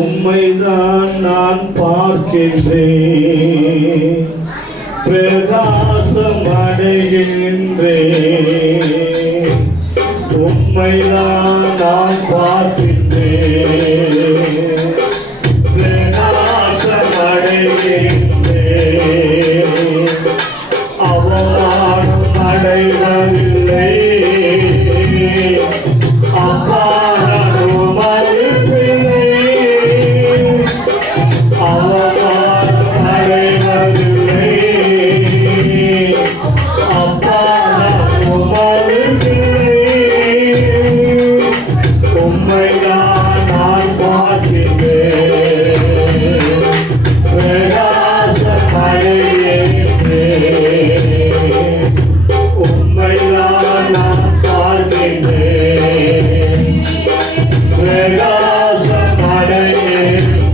உம்மைதான் நான் பார்க்கின்றேன், பிரகாசம் அடைகின்றேன். உம்மைதான் நான் பார்க்கின்றேன், பிரகாசம் அடைகின்றேன். அவமானம் அடைவதில்லை, அப்பா நான் உமது பிள்ளை. அவமானம் அடைவதில்லை, அப்பா நான் உமது பிள்ளை. உம்மைதான் நான் பார்க்கின்றேன், பிரகாசம் அடைகின்றேன். உம்மைதான் நான் பார்க்கின்றேன், பிரகாசம் அடைகின்றேன்.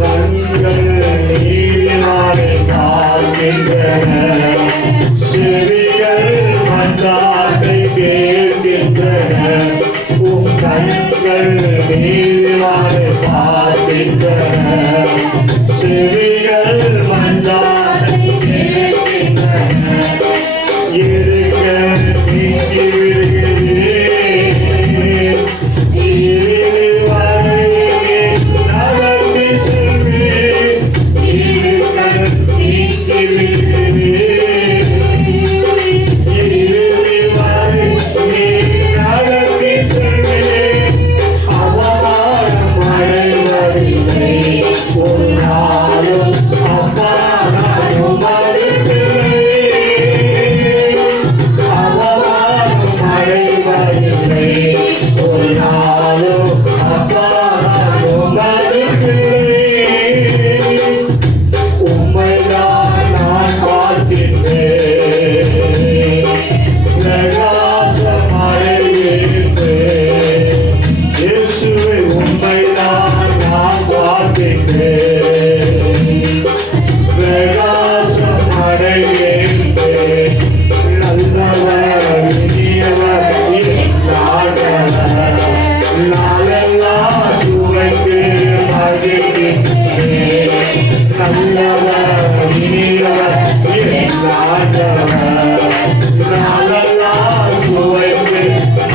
கண்கள் நீதிமானை பார்க்கின்றன, செவிகள் மன்றாட்டை கேட்கின்றன. உம் கண்கள் நீதிமானை பார்க்கின்றன, செவிகள் மன்றாட்டை கேட்கின்றன. இருக்க நீக்கி விடுகிறேன், இறுதி வரையிலே நடத்தி செல்வேன். இருக்க நீக்கி விடுகிறேன், இறுதி வரையிலே நடத்தி செல்வேன். அவமானம் அடைவதில்லை, ஒரு நாளும் அப்பா நான் உமது பிள்ளை. அவமானம் அடைவதில்லை, ஒரு நாளும் அப்பா நான் உமது பிள்ளை. உம்மைதான் நான் பார்க்கின்றேன், பிரகாசம் அடைகின்றேன். இயேசுவே உம்மைதான் நான் பார்க்கின்றேன், பிரகாசம் அடைகின்றேன். நல்லவர் இனியவர் என் ஆண்டவர், நாளெல்லாம் சுவைத்து மகிழ்கின்றேன். நல்லவர் இனியவர் என் ஆண்டவர், நாளெல்லாம் சுவைத்து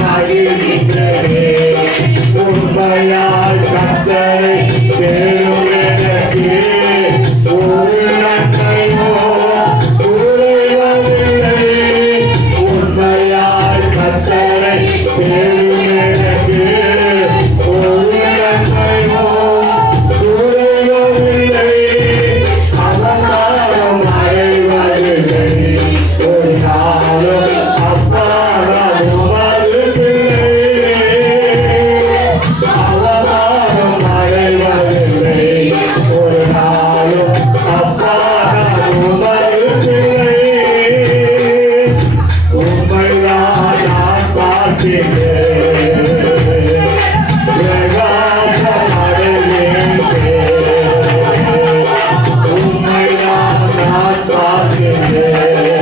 மகிழ்கின்றேன். உண்மையால் கர்த்தரை தேடும் எனக்கு ஒரு நன்மையோ குறைவதில்லை. உண்மையால் கர்த்தரை தேடும் எனக்கு ஒரு நன்மையோ குறைவதில்லை. அவமானம் அடைவதில்லை, ஒரு நாளும் அப்பா நான் உமது பிள்ளை. அவமானம் அடைவதில்லை, ஒரு நாளும் அப்பா நான் உமது பிள்ளை. உம்மைதான் நான் பார்க்கின்றேன், பிரகாசம் அடைகின்றேன். உம்மைதான் நான் பார்க்கின்றேன்,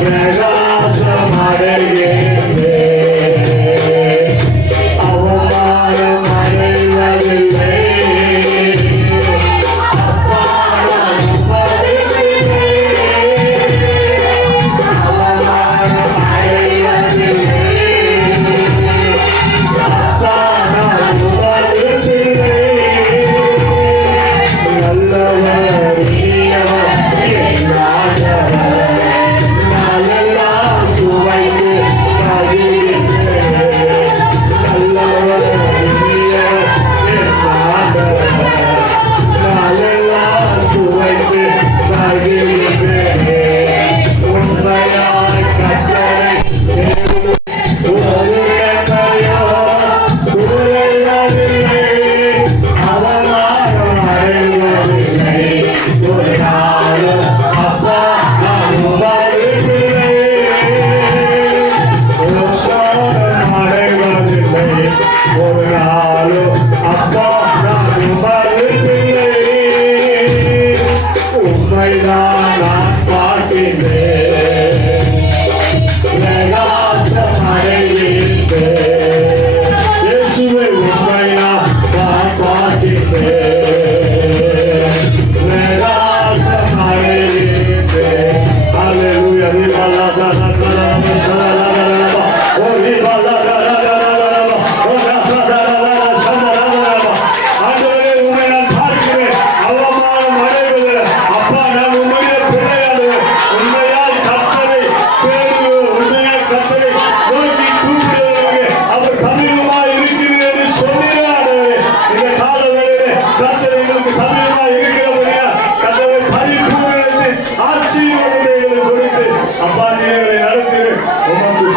பிரகாசம் அடைகின்றேன். அவமானம் அடைவதில்லை, அப்பா நான் உமது பிள்ளை. அவமானம் அடைவதில்லை,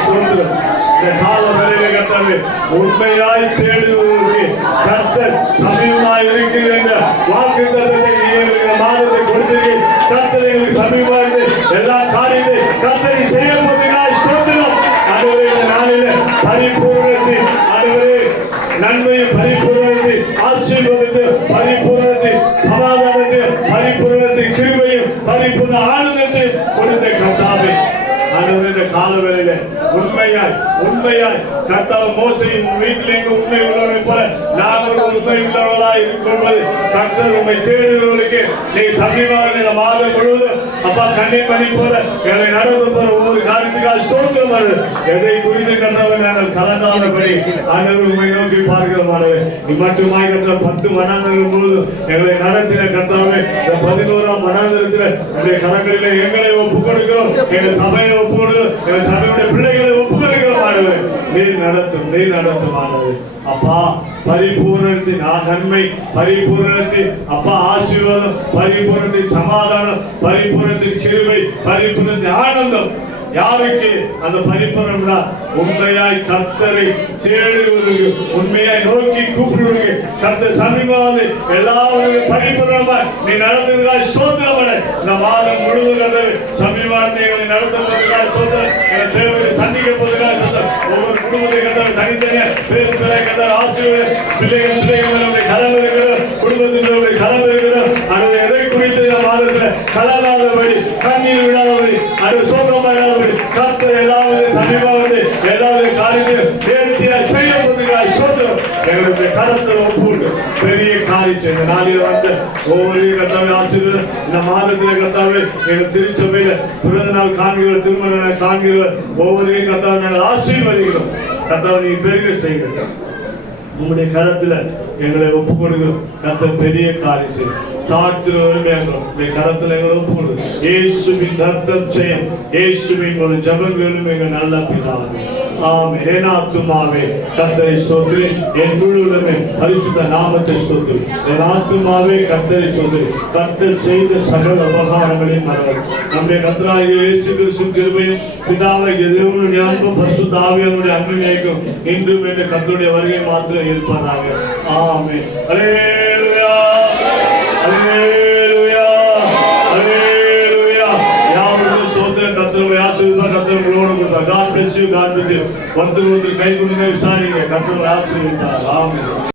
ஸ்தோத்திரம். இந்த கால வேளையிலே கர்த்தாவே உண்மையாய் தேடுவதற்கு கர்த்தர் சமீபமாய் இருக்கிற என்ற வாக்குத்தத்தத்தை எங்களுக்கு மாதத்தை கொடுத்தீர்கள். கர்த்தர் எங்களுக்கு சமீபமாக இருந்து எல்லா காரியத்தை கர்த்தரை செயல்படுத்தினாய் ஸ்தோத்திரம். ஆண்டவரே இந்த நாளிலே பரிபூரணத்தை ஆண்டவரே நன்மையை பரிபூரணத்தை ஆசீர்வாதத்தை பரிபூரணத்தை சமாதானத்தை பரிபூரணத்தை கிருபையும் பரிபூர்ண ஆனந்தத்தை கொடுத்த கர்த்தாவே ஆண்டவரே இந்த கால வேளையில உண்மையாய் கர்த்தாவே மோசேயின் வீட்டில் எங்க உண்மை உள்ளவனை போல நாங்கள் உண்மை உள்ளவர்களாய் இருக்கும்போது கர்த்தர் உண்மை தேடுகிறவர்களுக்கு நீ சமீபமாக இந்த மாதம் முழுவதும் அப்பா கண்ணீர் மணி போல எங்களை நடந்து போற ஒவ்வொரு காரியத்துக்காக ஸ்தோத்திரம். எதை குறித்து கர்த்தாவே நாங்கள் கலங்காதபடி ஆண்டவர் உண்மை நோக்கி பார்க்கிறோம். நீ மட்டுமாய் கர்த்தா 10 வனாந்தரங்கள் முழுவதும் எங்களை நடத்தின கர்த்தாவே இந்த 11ஆம் வனாந்தரத்தில் உடைய கரங்களிலே எங்களை ஒப்பு கொடுக்கிறோம். எங்கள் சபையை ஒப்பு கொடுக்கிறோம். எங்கள் சபையுடைய பிள்ளைகளை ஒப்பு கொடுக்கிறோம். ஆண்டவரே நீர் நடத்தும் ஆண்டவரே. அப்பா பரிபூரணத்தின் நன்மை, பரிபூரணத்தின் அப்பா ஆசீர்வாதம், பரிபூரணத்தின் சமாதானம், பரிபூரணத்தின் கிருபை, பரிபூரணத்தின் ஆனந்தம் யாருக்கு அந்த பரிபூரணம்னா உண்மையாய் கர்த்தரை தேடுவதற்கு உண்மையாய் நோக்கி கூப்பிடுவதற்கு கர்த்தர் சமீபமாக எல்லாவற்றையும் பரிபூரணமாய் நீ நடந்ததுக்காக ஸ்தோத்திரம். இந்த மாதம் முழுவதும் கர்த்தர் சமீபமாக எங்களை நடத்துவதற்காக ஸ்தோத்திரம். எங்கள் தேவையை சந்திக்க போவதற்காக ஸ்தோத்திரம். ஒவ்வொரு குடும்பத்தை கர்த்தர் தனித்தனியா பேர் கர்த்தர் ஆசீர்வாத பிள்ளைகள் கலம் இருக்கிறோம். குடும்பத்தினுடைய கலம் இருக்கிறோம். அது எதை குறித்து இந்த மாதத்தில் கலங்காதபடி கண்ணீர் விடாதபடி அது சோகமாக கர்த்தர் எல்லாவது சமீபமாக எல்லாவது காரியத்தையும் நேர்த்தியாக செய்யப்படுவதற்காக ஸ்தோத்திரம். எங்களுடைய கரத்தில் ஒப்புண்டு பெரிய காரியம் இந்த நாளில் வந்து ஒவ்வொரு கர்த்தாவே ஆசீர்வாதம். இந்த மாதத்தில் கர்த்தாவே எங்கள் திருச்சபையில பிறந்த நாள் காண்கிற திருமண நாள் காண்கிற ஒவ்வொரு கர்த்தாவை நாங்கள் ஆசீர்வதிக்கிறோம். கர்த்தாவை நீ பெருக செய்கிறோம். உங்களுடைய கரத்துல எங்களை ஒப்பு கொடுக்கிறோம். கர்த்தர் பெரிய காரியம் செய்யும். தாழ்த்துறவரும் கரத்துல எங்களை ஒப்பு கொடுக்கும். இயேசுவின் ரத்தம் ஜெயம். இயேசுவின் ஒரு ஜெபங்களும் எங்கள் நல்ல பிதாவே. ஆமென். என் ஆத்துமாவே கர்த்தரை ஸ்தோத்திரி, என் முழு உள்ளமே பரிசுத்த நாமத்தை ஸ்தோத்திரி. என் ஆத்துமாவே கர்த்தரை ஸ்தோத்திரி. கர்த்தர் செய்த சகல உபகாரங்களையும் மறவாதே. நம்முடைய கர்த்தராகிய இயேசு கிறிஸ்துவின் கிருபையும் பிதாவாகிய தேவனுடைய அன்பும் பரிசுத்த ஆவியானவருடைய அன்பும் இன்றும் என்ற கர்த்தருடைய வருகை மாத்திரம் இருப்பதாக. ஆமென். அல்லேலூயா, அல்லேலூயா, அல்லேலூயா. யாவருக்கும் ஸ்தோத்திரம். கர்த்தருடைய ஆசீர்வாதம் கர்த்தரோடு கொடுத்தார். God bless you, God bless you. ஒருத்தர் கை கொடுங்க, விசாரிங்க. கர்த்தருடைய ஆசீர்வாதம். ஆமென்.